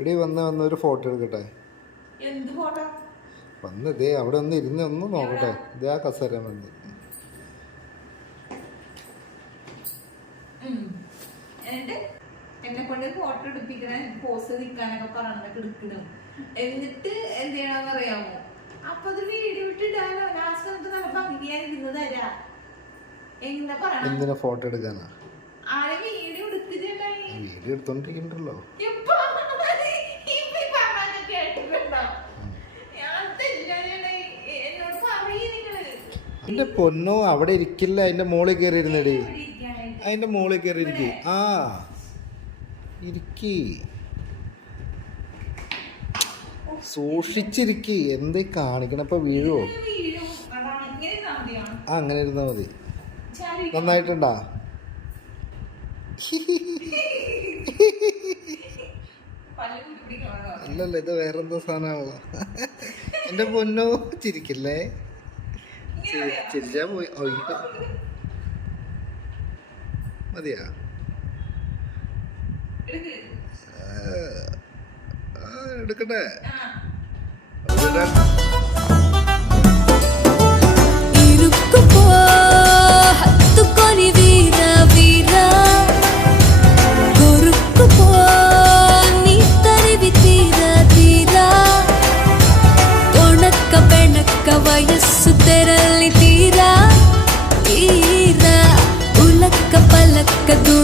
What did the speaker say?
ഇടി വന്ന് വന്ന് ഒരു ഫോട്ടോ എടുക്കട്ടെ? വന്ന് ഇതേ അവിടെ ഒന്ന് ഇരുന്ന് ഒന്ന് നോക്കട്ടെ. ഇതേ ആ കസേര വന്ന്. എന്നിട്ട് എന്നെ കൊണ്ട് ഫോട്ടോ എടുപ്പിക്കണ പോസ് നിൽക്കാനൊക്കെ പറഞ്ഞിട്ട് എടുക്കണം എന്നിട്ട് എന്ത് ചെയ്യണമെന്ന് അറിയാമോ അപ്പൊ അത് വീഡിയോ ഇട്ടിടാനോ ലാസ്റ്റ് നമുക്ക് നല്ല ഭംഗിയായി ഇരുന്ന് തരാ. എന്താ പറയണം? എന്തിനാ ഫോട്ടോ എടുക്കാനാ? ആരെ വീഡിയോ എടുത്തിട്ടുണ്ടായി വീഡിയോ എടുത്തോണ്ടിരിക്കണ്ടല്ലോ. എന്റെ പൊന്നോ അവിടെ ഇരിക്കില്ല. അതിന്റെ മോളിൽ കയറി ഇരുന്നടി. അതിന്റെ മോളിൽ കയറി ഇരിക്കി ആ ഇരിക്കി. സൂക്ഷിച്ചിരിക്കി. എന്തേ കാണിക്കണപ്പോ വീഴുവോ? ആ അങ്ങനെ ഇരുന്നാ മതി. നന്നായിട്ടുണ്ടാ? അല്ലല്ല ഇത് വേറെന്തോ സാധനമാണല്ലോ. എന്റെ പൊന്നോ ചിരിക്കില്ലേ? che cerchiamo oggi. மதியா எடுக்கட்டே வயசு தெர kedua